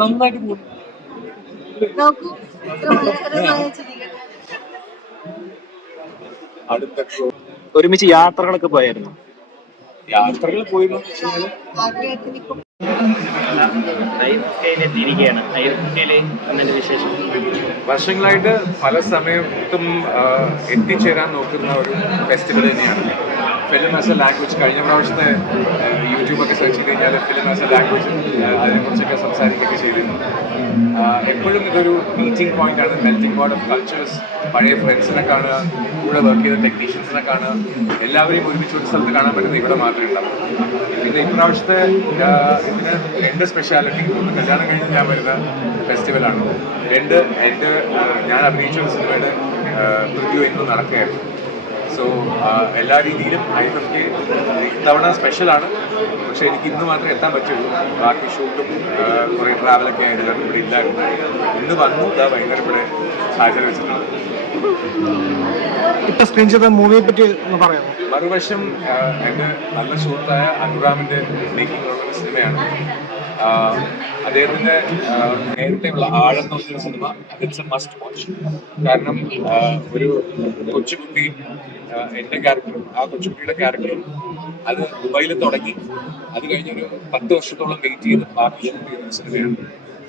നന്നായിട്ട് പോകുന്നു. നോക്കൂ എത്ര മനോഹരമായ ചിരികൾ. അടുത്ത ഒരുമിച്ച് യാത്രകളൊക്കെ പോയായിരുന്നു. യാത്രകൾ പോയിരുന്നു. ആഗ്രഹത്തിന് ഇപ്പൊ എത്തിയിരിക്കുകയാണ്. എന്നതിന്റെ വിശേഷം വർഷങ്ങളായിട്ട് പല സമയത്തും എത്തിച്ചേരാൻ നോക്കുന്ന ഒരു ഫെസ്റ്റിവൽ തന്നെയാണ് ഫിലിം ആസ് എ ലാംഗ്വേജ്. കഴിഞ്ഞ പ്രാവശ്യത്തെ യൂട്യൂബൊക്കെ സെർച്ച് ചെയ്ത് കഴിഞ്ഞാൽ ഫിലിം ആസ് എ ലാംഗ്വേജ് അതിനെക്കുറിച്ചൊക്കെ സംസാരിക്കുകയൊക്കെ ചെയ്തിരുന്നു. എപ്പോഴും ഇതൊരു മീറ്റിംഗ് പോയിന്റ് ആണ്, മെൽറ്റിംഗ് പോയിന്റ് ഓഫ് കൾച്ചേഴ്സ്. പഴയ ഫ്രണ്ട്സിനെ കാണുക, കൂടെ വർക്ക് ചെയ്ത ടെക്നീഷ്യൻസിനെ കാണുക, എല്ലാവരെയും ഒരുമിച്ച് ഒരു സ്ഥലത്ത് കാണാൻ പറ്റുന്ന ഇവിടെ മാത്രമേ ഉണ്ടാവും. പിന്നെ ഇപ്രാവശ്യത്തെ ഇതിന് രണ്ട് സ്പെഷ്യാലിറ്റി. ഒന്ന്, കല്യാണം കഴിഞ്ഞ് ഞാൻ വരുന്ന ഫെസ്റ്റിവലാണ്. രണ്ട്, ഞാൻ അഭിനയിച്ച ഒരു സിനിമയുടെ പ്രിവ്യൂ ഇന്ന് നടക്കുകയായിരുന്നു. സോ എല്ലാ രീതിയിലും IFFK ഇത്തവണ സ്പെഷ്യലാണ്. പക്ഷെ എനിക്ക് ഇന്ന് മാത്രമേ എത്താൻ പറ്റുള്ളൂ. ബാക്കി ഷൂട്ടും കുറേ ട്രാവലൊക്കെ ആയത് കാരണം ഇവിടെ ഇല്ലായിരുന്നു. ഇന്ന് വന്നു, വൈകുന്നേരം ഇവിടെ ഹാജർ വെച്ചിട്ടുണ്ട്. മൂവിയെ പറ്റി പറയാം. മറുവശം എൻ്റെ നല്ല സുഹൃത്തായ അനുരാമിൻ്റെ മേക്കിംഗ് ഉള്ള സിനിമയാണ്. അദ്ദേഹത്തിൻ്റെ നേരത്തെയുള്ള ആഴം എന്ന് പറഞ്ഞൊരു cinema, it's A must watch. കാരണം ഒരു കൊച്ചുകുട്ടി, എൻ്റെ ക്യാരക്ടറും ആ കൊച്ചുകുട്ടിയുടെ ക്യാരക്ടറും അത് ദുബായിൽ തുടങ്ങി, അത് കഴിഞ്ഞൊരു 10 വർഷത്തോളം വെയിറ്റ് ചെയ്ത് ബാക്കി ഷൂട്ട് ചെയ്യുന്ന സിനിമയാണ്.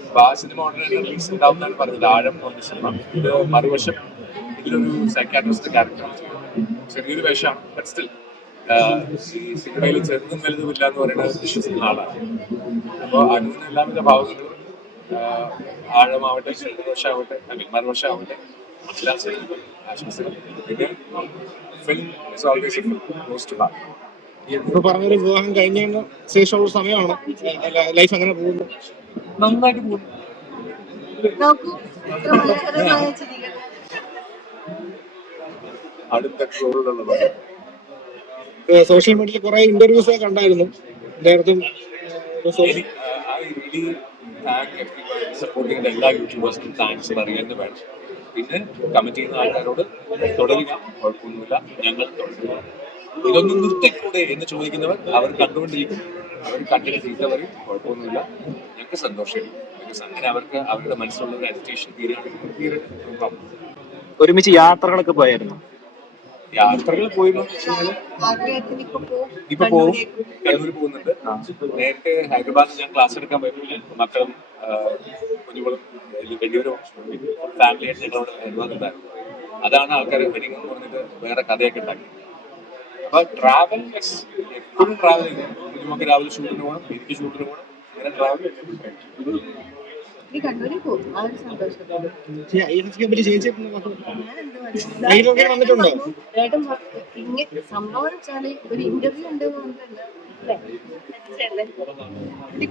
അപ്പോൾ ആ സിനിമ ഉടനെ റിലീസ് ഉണ്ടാവുന്നതാണ് പറഞ്ഞത്, ആഴം എന്ന് പറഞ്ഞ സിനിമ. ഇത് മറുവശം ഇതിലൊരു സൈക്കാട്രിസ്റ്റ് ക്യാരക്ടറാണ്. ചെറിയൊരു വേഷമാണ്, ബട്ട് സ്റ്റിൽ ഈ സിനിമയിൽ ചെറുതും വലുതുമില്ല എന്ന് പറയുന്നത് വിശ്വസിക്കുന്ന ആളാണ്. അപ്പോൾ അതിന് എല്ലാവിധ ഭാവങ്ങളും ആഴമാവട്ടെ, ചെറുവശമാവട്ടെ, മറുവശമാവട്ടെ, എല്ലാ സിനിമകളും ആശംസകൾ. പിന്നെ film is always most part. ഇപ്പൊ പറഞ്ഞൊരു വിവാഹം കഴിഞ്ഞതിന് ശേഷമുള്ള സമയമാണ്. ലൈഫ് അങ്ങനെ പോകുന്നു. നന്നായിട്ട് പോകുന്നു. നോക്കൂ എത്ര മനോഹരമായ ചിരികൾ. അടുത്ത ട്രോളുകളുള്ളത് സോഷ്യൽ മീഡിയയിൽ കുറെ ഇന്റർവ്യൂസ് ഒക്കെ കണ്ടായിരുന്നു. സപ്പോർട്ട് ചെയ്യുന്ന എല്ലാ യൂട്യൂബേഴ്സിനും താങ്ക്സ് പറയുന്നത് വേണം. പിന്നെ കമന്റ് ചെയ്യുന്ന ആൾക്കാരോട് തുടരുക, കുഴപ്പമൊന്നുമില്ല, ഞങ്ങൾ തുടരുക. ഇതൊന്നും നിർത്തിക്കൂടെ എന്ന് ചോദിക്കുന്നവർ അവർ കണ്ടുകൊണ്ടിരിക്കും. അവർ കണ്ടിട്ട് ചീത്ത പറയും, കുഴപ്പമൊന്നുമില്ല, ഞങ്ങൾക്ക് സന്തോഷം. അങ്ങനെ അവർക്ക് അവരുടെ മനസ്സിലുള്ള ഒരു അജിറ്റേഷൻ തീരുമാനം. ഒരുമിച്ച് യാത്രകളൊക്കെ പോയായിരുന്നു. യാത്രകൾ പോയിരുന്നു. ആഗ്രഹത്തിന് ഇപ്പൊ പോകും, കണ്ണൂർ പോകുന്നുണ്ട്. നേരത്തെ ഹൈദരാബാദിൽ ഞാൻ ക്ലാസ് എടുക്കാൻ പോയപ്പോൾ മക്കളും കുഞ്ഞുങ്ങളും വലിയൊരു ഫാമിലിയായിട്ട് ഞങ്ങളോട് ഹൈദരാബാദുണ്ടായിരുന്നു. അതാണ് ആൾക്കാർ വെഡിങ് എന്ന് പറഞ്ഞിട്ട് വേറെ കഥയൊക്കെ ഉണ്ടാക്കി. അപ്പൊ ട്രാവൽ എപ്പോഴും ട്രാവൽ ചെയ്യും. കുഞ്ഞുമൊക്കെ രാവിലെ ഷൂട്ടിന് പോകണം, എനിക്ക് ഷൂട്ടിന് പോകണം, ഇങ്ങനെ ട്രാവൽ കണ്ണൂരിൽ പോകും. ആ ഒരു സന്തോഷം സംഭവം വെച്ചാല് ഒരു ഇന്റർവ്യൂ ഉണ്ടെന്ന് പറഞ്ഞിട്ടുണ്ട്.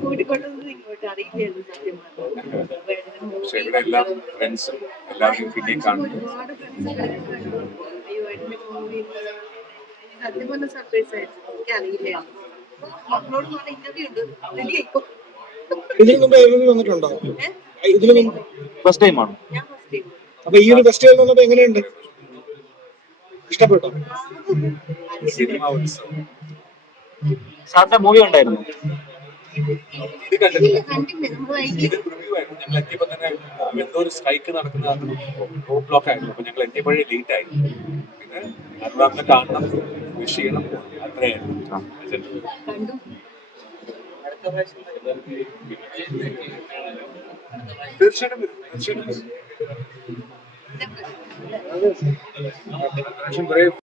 കൂട്ടിക്കൊണ്ടത് ഇങ്ങോട്ട് അറിയില്ലായിരുന്നു സത്യം എല്ലാ ഫ്രണ്ട്സും എല്ലാവരും പിന്നെയും കാണും. ഒരുപാട് ഫ്രണ്ട്സ് മൂവി സത്യം പറഞ്ഞ സർപ്രൈസ് ആയിരുന്നു. എനിക്ക് അറിയില്ല. മക്കളോട് പറഞ്ഞ ഇന്റർവ്യൂ ഉണ്ട്, റെഡി ആയിക്കോ. വന്നിട്ടുണ്ടോ? ഫസ്റ്റ് ടൈം ആണ്. ഞാൻ ഫസ്റ്റ് ടൈം. അപ്പൊ ഈ ഒരു ഫെസ്റ്റിവൽ വന്നപ്പോ എങ്ങനെയുണ്ട്? ഇഷ്ടപ്പെട്ടോ? സിനിമ ഉത്സവം സാറിന്റെ മൂവി ഉണ്ടായിരുന്നു. ഇത് കണ്ടിട്ടില്ല. ഇത് പ്രിവ്യൂ ആയിരുന്നു. ഞങ്ങൾ എത്തിയപ്പോ തന്നെ എന്തോ ഒരു സ്ട്രൈക്ക് നടക്കുന്ന റോഡ് ബ്ലോക്ക് ആയിരുന്നു. അപ്പൊ ഞങ്ങൾ എത്തിയപ്പോഴേ ലേറ്റ് ആയി. പിന്നെ അനുരാഗിനെ കാണണം, വിഷ് ചെയ്യണം, അത്രയായിരുന്നു. തീർച്ചയായിട്ടും വരും.